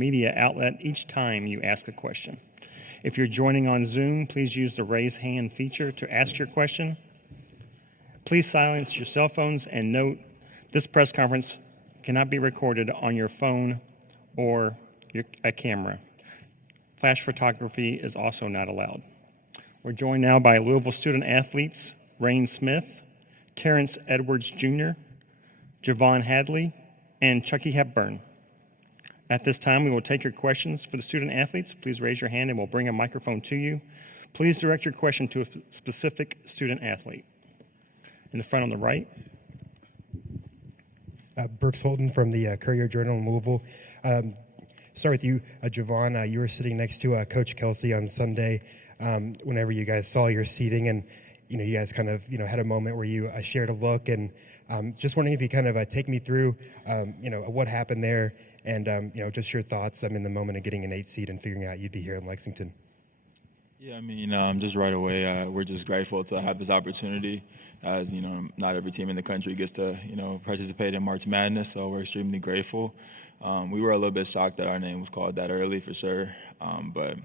media outlet each time you ask a question. If you're joining on Zoom, please use the raise hand feature to ask your question. Please silence your cell phones and note this press conference cannot be recorded on your phone or a camera. Flash photography is also not allowed. We're joined now by Louisville student athletes Reyne Smith, Terrence Edwards Jr., Javon Hadley, and Chucky Hepburn. At this time, we will take your questions for the student athletes. Please raise your hand and we'll bring a microphone to you. Please direct your question to a specific student athlete. In the front on the right. Brooks Holton from the Courier-Journal in Louisville. Start with you, Javon. You were sitting next to Coach Kelsey on Sunday whenever you guys saw your seating, and you guys kind of had a moment where you shared a look, and just wondering if you kind of take me through what happened there, and just your thoughts in the moment of getting an 8th seed and figuring out you'd be here in Lexington. Yeah, just right away, we're just grateful to have this opportunity. As not every team in the country gets to participate in March Madness, so we're extremely grateful. We were a little bit shocked that our name was called that early, for sure. But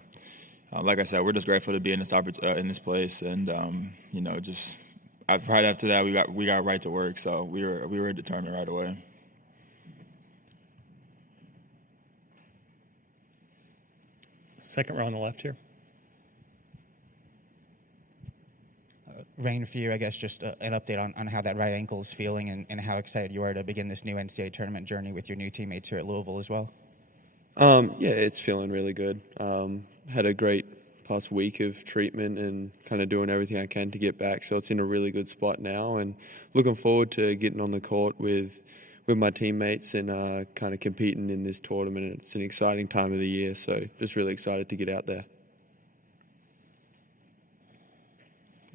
like I said, we're just grateful to be in this place, and just right after that, we got right to work. So we were determined right away. Second row on the left here. Reyne, for you, I guess just an update on how that right ankle is feeling and how excited you are to begin this new NCAA tournament journey with your new teammates here at Louisville as well. Yeah, it's feeling really good. Had a great past week of treatment and kind of doing everything I can to get back, so it's in a really good spot now, and looking forward to getting on the court with my teammates and kind of competing in this tournament. It's an exciting time of the year, so just really excited to get out there.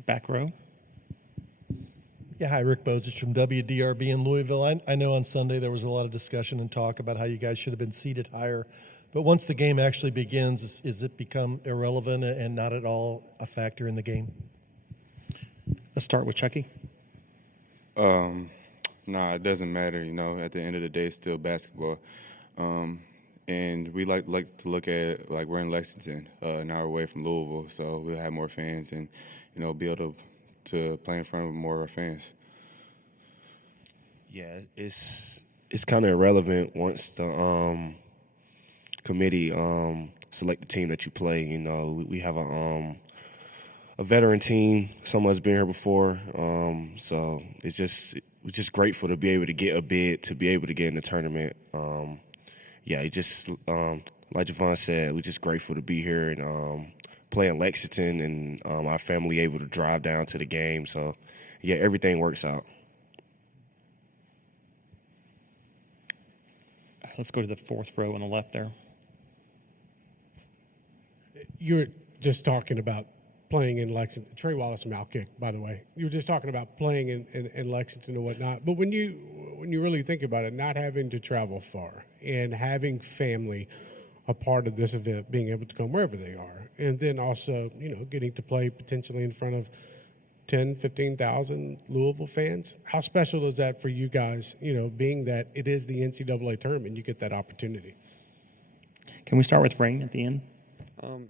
Back row. Yeah, hi, Rick Bozich from WDRB in Louisville. I know on Sunday there was a lot of discussion and talk about how you guys should have been seated higher. But once the game actually begins, is it become irrelevant and not at all a factor in the game? Let's start with Chucky. No, it doesn't matter. At the end of the day, it's still basketball. And we like to look at it like we're in Lexington, an hour away from Louisville, so we'll have more fans and, be able to play in front of more of our fans. Yeah, it's kind of irrelevant once the committee select the team that you play. We have a veteran team. Someone's been here before, so we're just grateful to be able to get a bid to be able to get in the tournament. Yeah, like Javon said, we're just grateful to be here and play in Lexington, and our family able to drive down to the game. So, yeah, everything works out. Let's go to the fourth row on the left there. You were just talking about playing in Lexington. Trey Wallace from Outkick, by the way. You were just talking about playing in Lexington and whatnot. But when you really think about it, not having to travel far and having family a part of this event, being able to come wherever they are, and then also, getting to play potentially in front of 10, 15,000 Louisville fans. How special is that for you guys, being that it is the NCAA tournament, you get that opportunity? Can we start with Reyne at the end?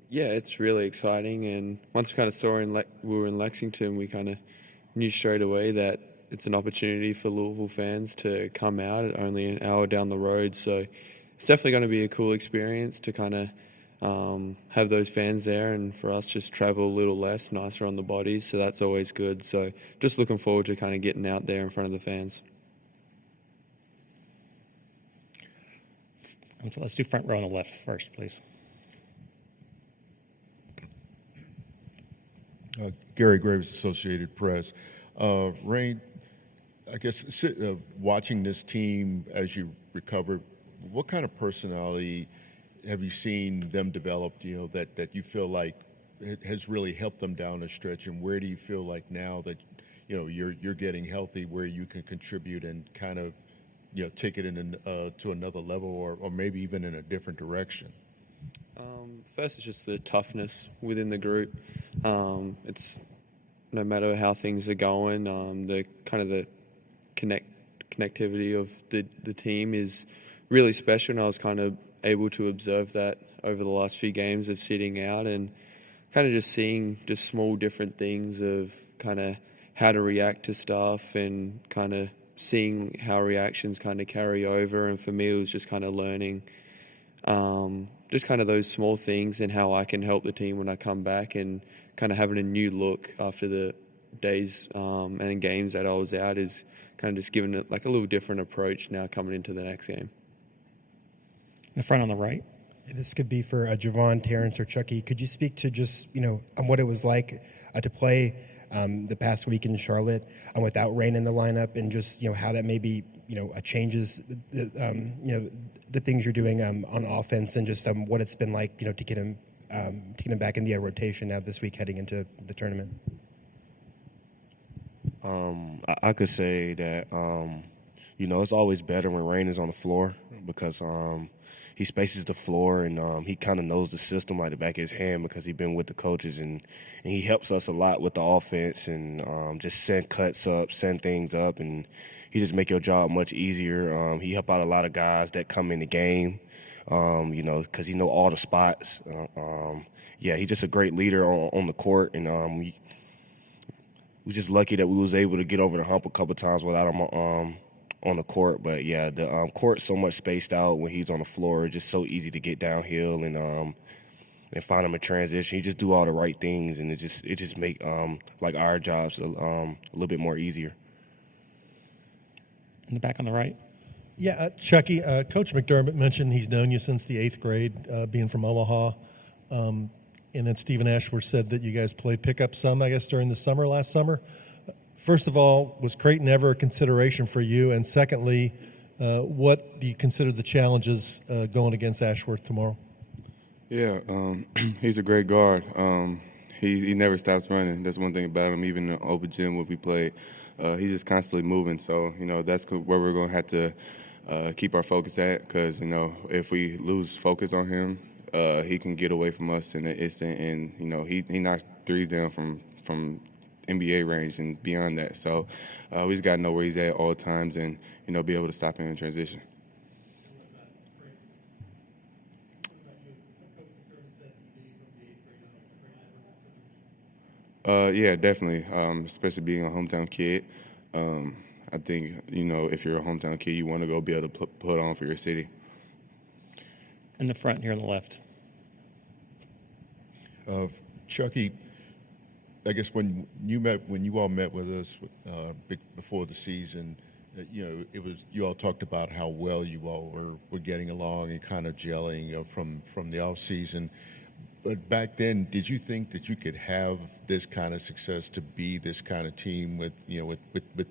Yeah, it's really exciting, and once we kind of saw we were in Lexington, we kind of knew straight away that it's an opportunity for Louisville fans to come out only an hour down the road, so it's definitely going to be a cool experience to kind of have those fans there, and for us just travel a little less, nicer on the bodies, so that's always good. So just looking forward to kind of getting out there in front of the fans. So let's do front row on the left first, please. Gary Graves, Associated Press. Reyne, I guess watching this team as you recover, what kind of personality have you seen them develop, that you feel like it has really helped them down the stretch, and where do you feel like now that, you're getting healthy, where you can contribute and kind of, take it to another level or maybe even in a different direction? First, it's just the toughness within the group. It's no matter how things are going, the connectivity of the team is really special. And I was kind of able to observe that over the last few games of sitting out and kind of just seeing just small different things of kind of how to react to stuff and kind of seeing how reactions kind of carry over. And for me, it was just kind of learning just kind of those small things and how I can help the team when I come back, and kind of having a new look after the days and games that I was out is kind of just giving it like a little different approach now coming into the next game. In the front on the right. This could be for Javon, Terrence, or Chucky. Could you speak to just, on what it was like to play the past week in Charlotte without Reyne in the lineup, and just, how that maybe, changes, the things you're doing on offense, and just what it's been like, to get him back in the rotation now this week heading into the tournament? I could say that, it's always better when Reyne is on the floor, because he spaces the floor, and he kind of knows the system like the back of his hand, because he's been with the coaches, and he helps us a lot with the offense, and just send cuts up, send things up, and he just make your job much easier. He help out a lot of guys that come in the game, because he know all the spots. He's just a great leader on the court, and we're just lucky that we was able to get over the hump a couple times without him on the court. But yeah, the court's so much spaced out when he's on the floor. It's just so easy to get downhill and find him a transition. He just do all the right things, and it just make like our jobs a little bit more easier. In the back on the right. Yeah, Chucky, Coach McDermott mentioned he's known you since the 8th grade, being from Omaha. And then Stephen Ashworth said that you guys played pickup some, I guess, during the summer, last summer. First of all, was Creighton ever a consideration for you? And secondly, what do you consider the challenges going against Ashworth tomorrow? Yeah, he's a great guard. He never stops running. That's one thing about him. Even in the open gym when we play, he's just constantly moving. So, that's where we're going to have to keep our focus at, because, if we lose focus on him, he can get away from us in an instant. And, he knocks threes down from NBA range and beyond that. So we just got to know where he's at all times and, be able to stop him in transition. Yeah, definitely, especially being a hometown kid. I think, if you're a hometown kid, you want to go be able to put on for your city. In the front here on the left. Chucky, I guess when you all met with us before the season, you all talked about how well you all were getting along and kind of gelling from the off season. But back then, did you think that you could have this kind of success to be this kind of team with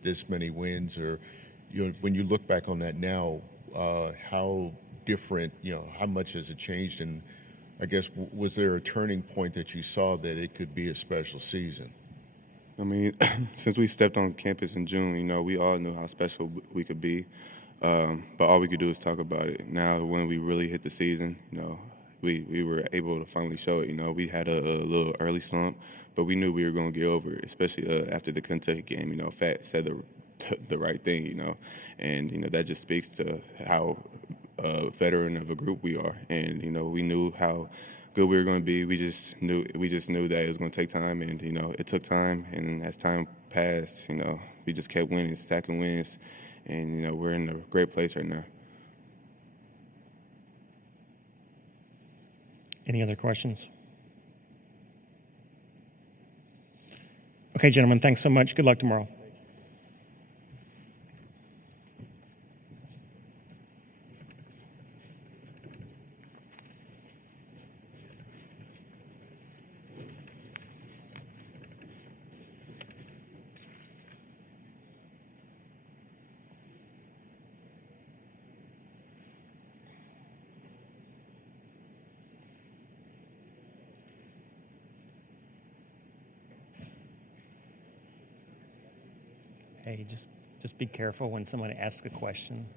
this many wins? Or when you look back on that now, how different, how much has it changed? And I guess, was there a turning point that you saw that it could be a special season? I mean, since we stepped on campus in June, we all knew how special we could be. But all we could do is talk about it. Now, when we really hit the season, we were able to finally show it. We had a little early slump, but we knew we were going to get over it, especially after the Kentucky game. Fat said the right thing, and, that just speaks to how veteran of a group we are. And, we knew how good we were going to be. We just knew that it was going to take time, and, it took time. And as time passed, we just kept winning, stacking wins, and, we're in a great place right now. Any other questions? Okay, gentlemen, thanks so much. Good luck tomorrow. Hey, just be careful when somebody asks a question,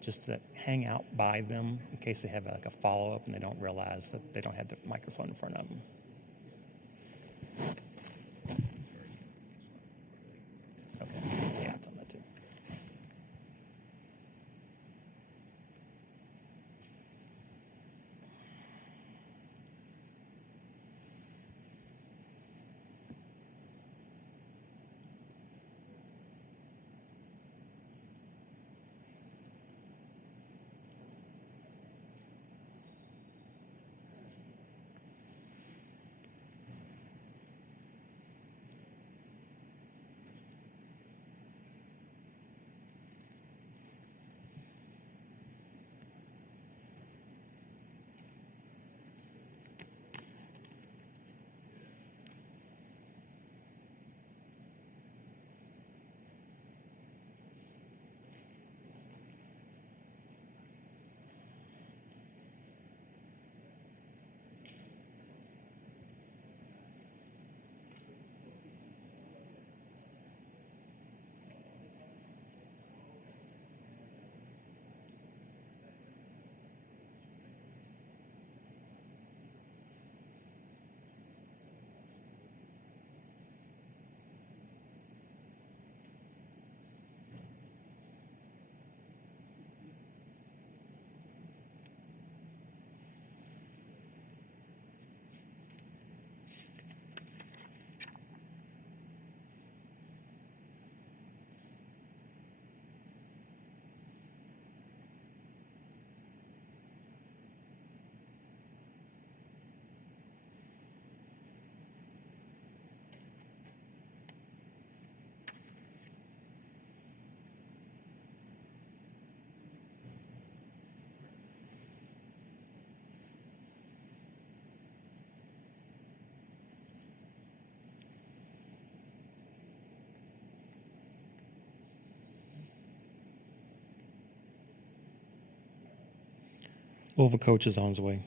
just to hang out by them in case they have like a follow-up and they don't realize that they don't have the microphone in front of them. Okay, yeah, I'll tell that too. Louisville coach is on his way.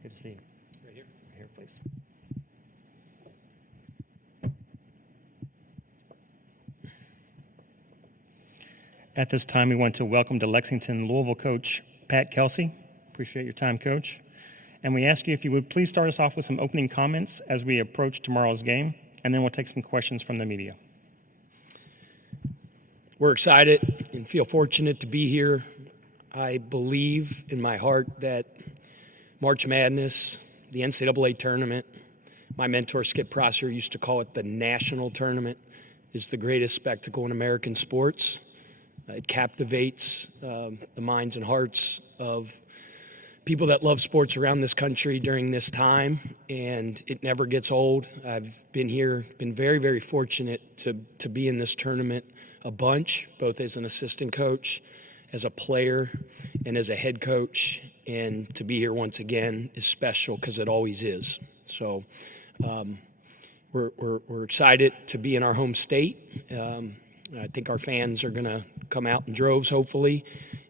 Good to see you. Right here. Right here, please. At this time, we want to welcome to Lexington Louisville coach Pat Kelsey. Appreciate your time, Coach. And we ask you if you would please start us off with some opening comments as we approach tomorrow's game, and then we'll take some questions from the media. We're excited and feel fortunate to be here. I believe in my heart that March Madness, the NCAA tournament, my mentor Skip Prosser used to call it the national tournament, is the greatest spectacle in American sports. It captivates the minds and hearts of people that love sports around this country during this time, and it never gets old. I've been here, been very, very fortunate to be in this tournament a bunch, both as an assistant coach, as a player, and as a head coach. And to be here once again is special because it always is. So we're excited to be in our home state. I think our fans are going to come out in droves, hopefully,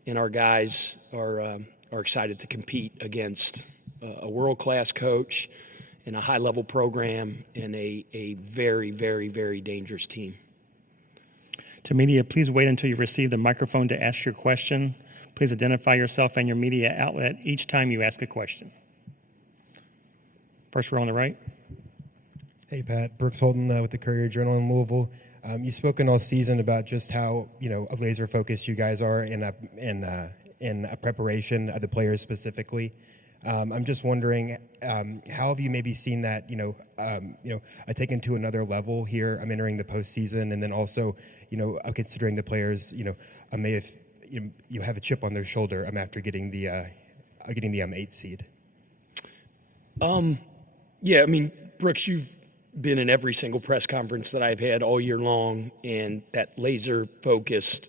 and our guys are excited to compete against a world-class coach and a high-level program and a very, very, very dangerous team. To media, please wait until you receive the microphone to ask your question. Please identify yourself and your media outlet each time you ask a question. First row on the right. Hey, Pat. Brooks Holden with the Courier-Journal in Louisville. You've spoken all season about just how, laser focused you guys are in a preparation of the players specifically. I'm just wondering, how have you maybe seen that, taken to another level here? I'm entering the postseason, and then also, considering the players, may have you have a chip on their shoulder after getting the 8th seed. Yeah, I mean, Brooks, you've been in every single press conference that I've had all year long, and that laser-focused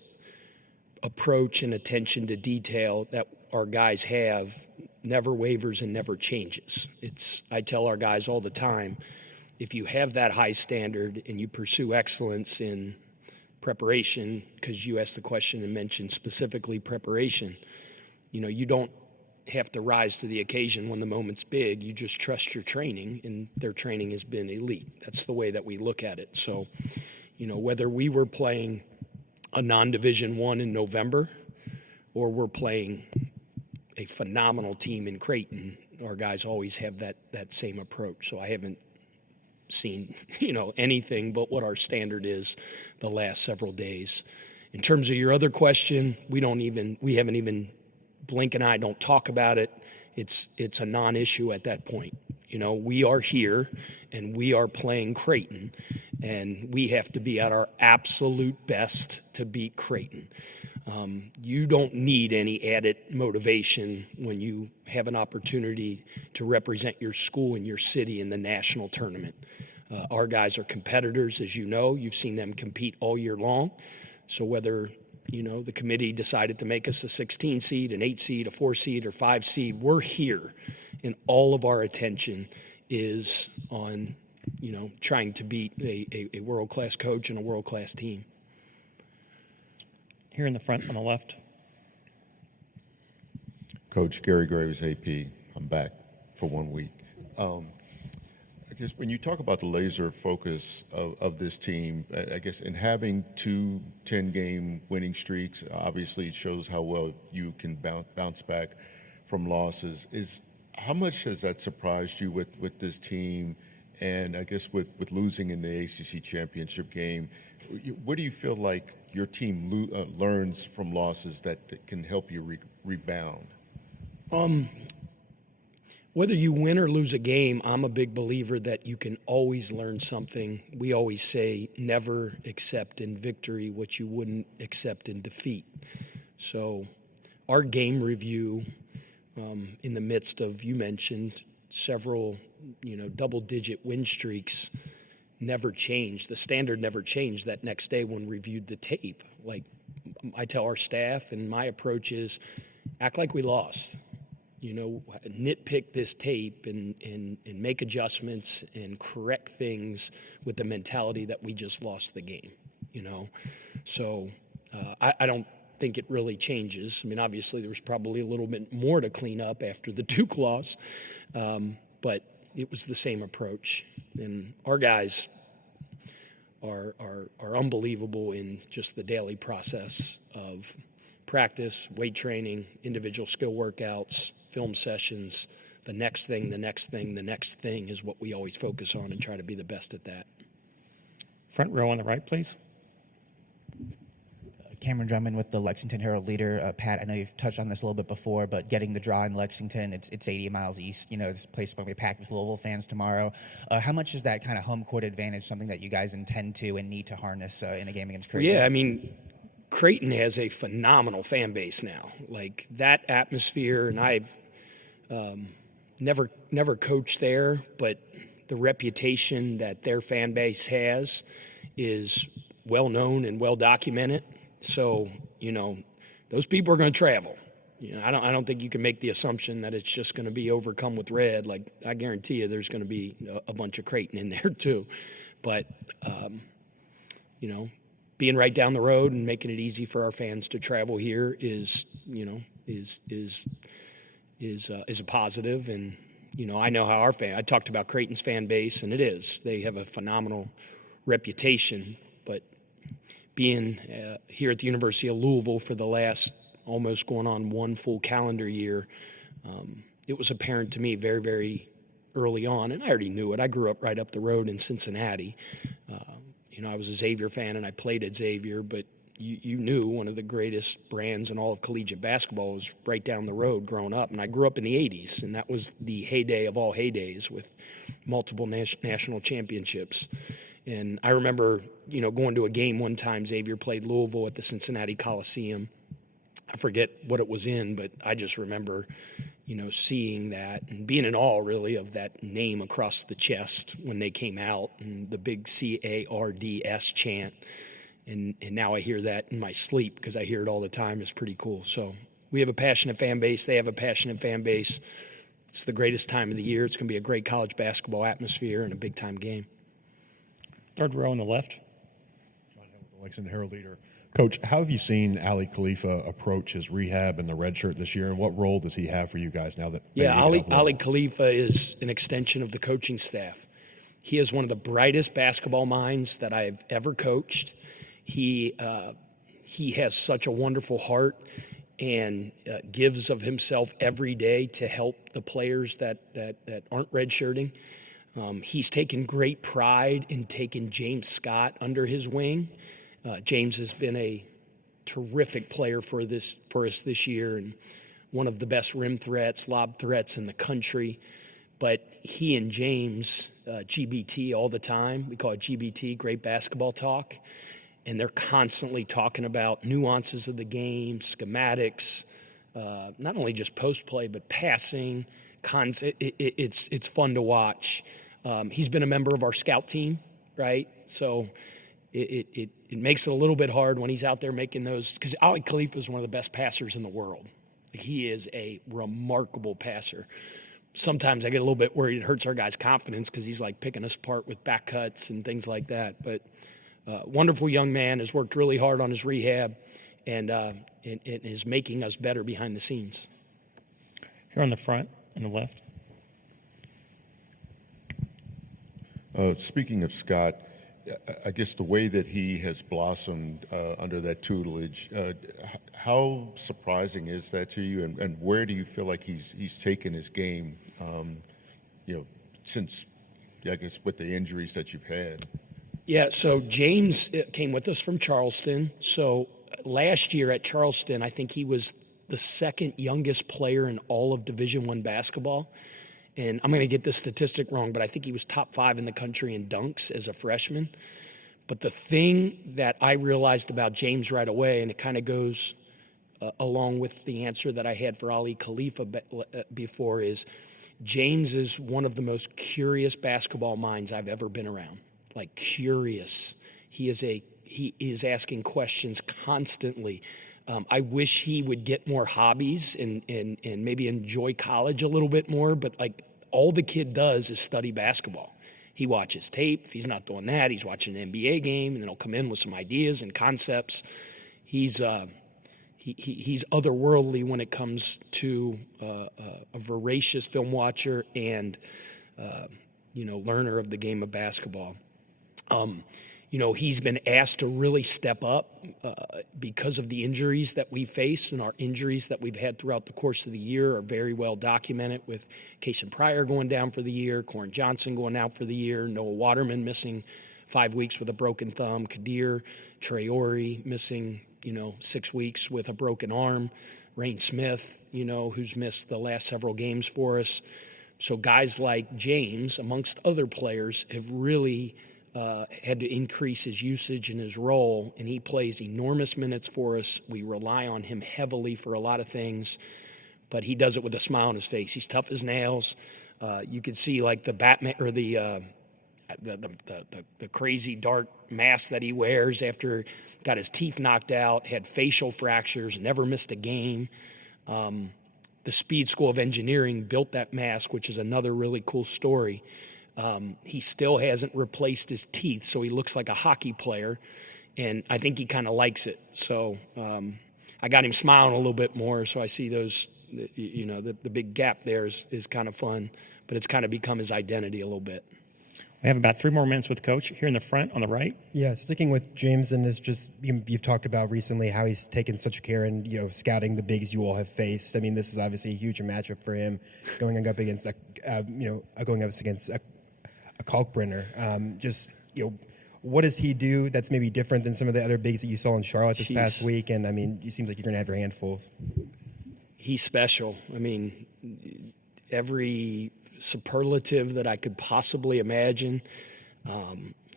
approach and attention to detail that our guys have never wavers and never changes. I tell our guys all the time, if you have that high standard and you pursue excellence in preparation, because you asked the question and mentioned specifically preparation, you don't have to rise to the occasion when the moment's big. You just trust your training, and their training has been elite. That's the way that we look at it. So, whether we were playing a non-Division I in November or we're playing a phenomenal team in Creighton, our guys always have that same approach. So I haven't seen, anything but what our standard is the last several days. In terms of your other question, we haven't even, blink an eye, don't talk about it. It's a non-issue at that point. We are here and we are playing Creighton, and we have to be at our absolute best to beat Creighton. You don't need any added motivation when you have an opportunity to represent your school and your city in the national tournament. Our guys are competitors, as you know. You've seen them compete all year long. So whether, the committee decided to make us a 16 seed, an 8 seed, a 4 seed, or 5 seed, we're here. And all of our attention is on, trying to beat a world-class coach and a world-class team. Here in the front on the left. Coach Gary Graves, AP. I'm back for 1 week. I guess when you talk about the laser focus of this team, I guess in having 2 10-game winning streaks, obviously it shows how well you can bounce back from losses. How much has that surprised you with this team? And I guess with losing in the ACC championship game, what do you feel like your team learns from losses that can help you rebound? Whether you win or lose a game, I'm a big believer that you can always learn something. We always say never accept in victory what you wouldn't accept in defeat. So our game review, in the midst of, you mentioned, several, double-digit win streaks, never changed. The standard never changed that next day when we reviewed the tape. Like I tell our staff, and my approach is act like we lost. Nitpick this tape and make adjustments and correct things with the mentality that we just lost the game, So I don't think it really changes. I mean, obviously there was probably a little bit more to clean up after the Duke loss, but it was the same approach. And our guys are unbelievable in just the daily process of practice, weight training, individual skill workouts, film sessions. The next thing is what we always focus on and try to be the best at that. Front row on the right, please. Cameron Drummond with the Lexington Herald-Leader. Pat, I know you've touched on this a little bit before, but getting the draw in Lexington, it's 80 miles east. This place is going to be packed with Louisville fans tomorrow. How much is that kind of home court advantage something that you guys intend to and need to harness in a game against Creighton? Yeah, I mean, Creighton has a phenomenal fan base now. Like that atmosphere, and I've never coached there, but the reputation that their fan base has is well known and well documented. So, those people are going to travel. I don't think you can make the assumption that it's just going to be overcome with red. Like, I guarantee you there's going to be a bunch of Creighton in there too. But, being right down the road and making it easy for our fans to travel here is a positive. And, I know how I talked about Creighton's fan base, and they have a phenomenal reputation, but being here at the University of Louisville for the last almost going on 1 full calendar year, it was apparent to me very, very early on, and I already knew it. I grew up right up the road in Cincinnati. I was a Xavier fan, and I played at Xavier, but you knew one of the greatest brands in all of collegiate basketball was right down the road growing up. And I grew up in the 80s, and that was the heyday of all heydays with multiple national championships. And I remember, going to a game one time, Xavier played Louisville at the Cincinnati Coliseum. I forget what it was in, but I just remember, seeing that and being in awe, really, of that name across the chest when they came out and the big CARDS chant. And now I hear that in my sleep because I hear it all the time. It's pretty cool. So we have a passionate fan base. They have a passionate fan base. It's the greatest time of the year. It's going to be a great college basketball atmosphere and a big-time game. Third row on the left. John Hill with the Lexington Herald-Leader. Coach, how have you seen Ali Khalifa approach his rehab and the red shirt this year, and what role does he have for you guys now that? Yeah, Ali Khalifa is an extension of the coaching staff. He is one of the brightest basketball minds that I've ever coached. He has such a wonderful heart and gives of himself every day to help the players that aren't redshirting. He's taken great pride in taking James Scott under his wing. James has been a terrific player for us this year, and one of the best rim threats, lob threats in the country. But he and James, GBT all the time. We call it GBT, Great Basketball Talk. And they're constantly talking about nuances of the game, schematics, not only just post play, but passing. It's fun to watch. He's been a member of our scout team, right? So it makes it a little bit hard when he's out there making those, because Ali Khalifa is one of the best passers in the world. He is a remarkable passer. Sometimes I get a little bit worried it hurts our guys' confidence because he's like picking us apart with back cuts and things like that. But wonderful young man, has worked really hard on his rehab and is making us better behind the scenes. Here on the front, on the left. Speaking of Scott, I guess the way that he has blossomed under that tutelage, how surprising is that to you, and where do you feel like he's taken his game, since, I guess, with the injuries that you've had? Yeah, so James came with us from Charleston. So last year at Charleston, I think he was the second youngest player in all of Division I basketball. And I'm going to get this statistic wrong, but I think he was top 5 in the country in dunks as a freshman. But the thing that I realized about James right away, and it kind of goes along with the answer that I had for Ali Khalifa before, is James is one of the most curious basketball minds I've ever been around. Like, curious. He is asking questions constantly. I wish he would get more hobbies and maybe enjoy college a little bit more, but like all the kid does is study basketball. He watches tape. If he's not doing that, he's watching an NBA game, and then he'll come in with some ideas and concepts. He's otherworldly when it comes to a voracious film watcher and learner of the game of basketball. He's been asked to really step up because of the injuries that we face, and our injuries that we've had throughout the course of the year are very well documented, with Kason Pryor going down for the year, Corin Johnson going out for the year, Noah Waterman missing 5 weeks with a broken thumb, Kadir Traore missing 6 weeks with a broken arm, Reyne Smith, who's missed the last several games for us. So guys like James, amongst other players, have really had to increase his usage and his role, and he plays enormous minutes for us. We rely on him heavily for a lot of things, but he does it with a smile on his face. He's tough as nails. You can see like the Batman or the crazy dark mask that he wears after got his teeth knocked out, had facial fractures, never missed a game. The Speed School of Engineering built that mask, which is another really cool story. He still hasn't replaced his teeth, so he looks like a hockey player, and I think he kind of likes it. So I got him smiling a little bit more, so I see those, the big gap there is kind of fun, but it's kind of become his identity a little bit. We have about 3 more minutes with Coach here in the front on the right. Yeah, sticking with James, and it's just you've talked about recently how he's taken such care in scouting the bigs you all have faced. I mean, this is obviously a huge matchup for him, going up against a Kalkbrenner. What does he do that's maybe different than some of the other bigs that you saw in Charlotte this past week? And I mean, it seems like you're going to have your handfuls. He's special. I mean, every superlative that I could possibly imagine.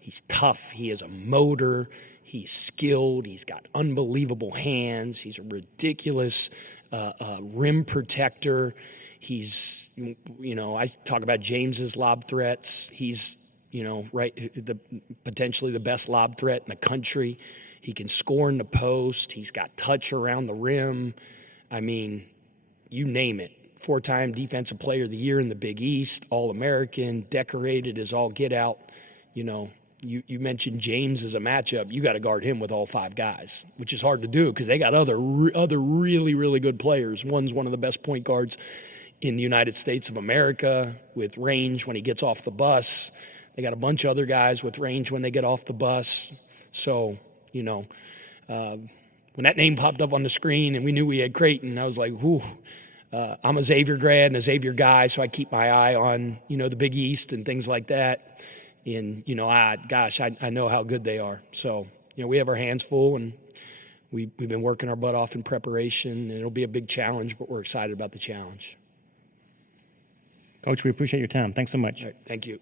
He's tough. He is a motor. He's skilled. He's got unbelievable hands. He's a ridiculous rim protector. He's, I talk about James's lob threats. He's, potentially the best lob threat in the country. He can score in the post. He's got touch around the rim. I mean, you name it. 4-time Defensive Player of the Year in the Big East, All-American, decorated as all get out. You mentioned James as a matchup. You got to guard him with all 5 guys, which is hard to do because they got other really, really good players. One's one of the best point guards in the United States of America with range when he gets off the bus. They got a bunch of other guys with range when they get off the bus. So, when that name popped up on the screen and we knew we had Creighton, I was like, whew. I'm a Xavier grad and a Xavier guy, so I keep my eye on, the Big East and things like that. And, I know how good they are. So, we have our hands full, and we've been working our butt off in preparation, and it'll be a big challenge, but we're excited about the challenge. Coach, we appreciate your time. Thanks so much. All right, thank you.